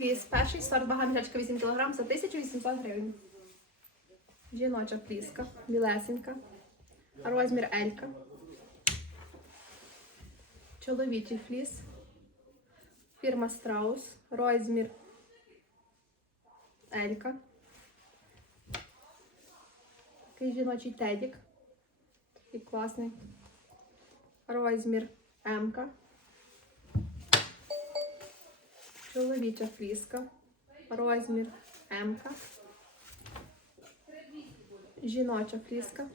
Фліс перший сорт мішечка 8 кг за 1800 гривень. Жіноча фліска, білесенька. Розмір Елька. Чоловічий фліс. Фірма Страус. Розмір Елька. Такий жіночий тедік. Такий класний. Розмір М-ка. Чоловіча фліска. Розмір М-ка. Жіноча фліска.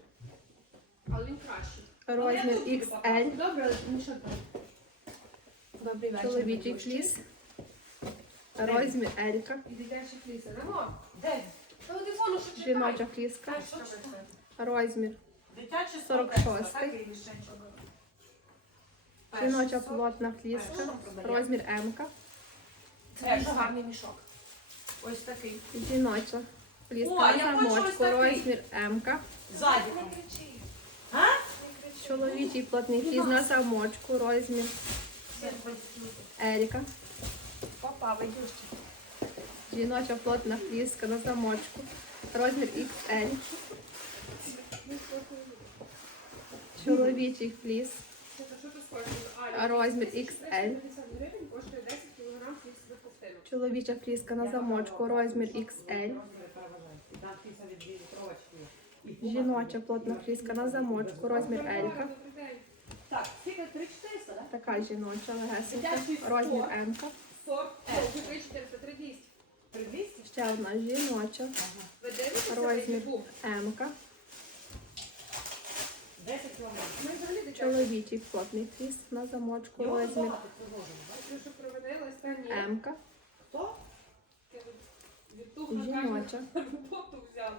Але він кращий. Розмір XL. Добре, ну що там? Добрий вечір. Чоловічий фліс. Розмір Елька. І дитячі фліси. Немо. Де? Телефону що чекай. Жіноча фліска. Що це? Розмір. Дитячий 46. Жіноча плотна фліска. Розмір М-ка. Це дуже гарний мішок. Ось такий. Жіноча фліска О, я хочу ось замочку. такий. Розмір М-ка. Ззаді. А? Чоловічий плотний фліс на замочку. Розмір Елька. Папа, вийдеш. Жіноча плотна фліска на замочку. Розмір XL. Чоловічий фліс. Розмір XL. гривень коштує 10 кг фліс за повтину. Чоловіча фліска на замочку. Розмір XL. Жіноча плотна фліска на замочку. Розмір Елька. Добрий день. Так, скільки 3400, так? Така жіноча легесенька. Розмір М. Сорт. Це 3 400, 3 200. 3200? Ще одна жіноча. Розмір? М. 10 кілометрів. Ми взагалі дитячі. Чоловічий плотний фліс на замочку. Розмір. М. Хто? Жіноча. роботу взяв.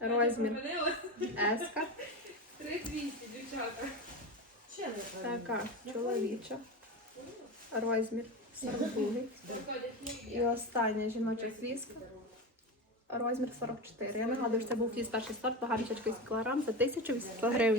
Розмір Провинилась. С. 3 200, дівчата. Ще не Така чоловіча. Розмір 42. І остання жіноча фліска. Розмір 44. Я нагадую, що це був фліс перший сорт, вага мішечка 8 кг за 1800 гривень.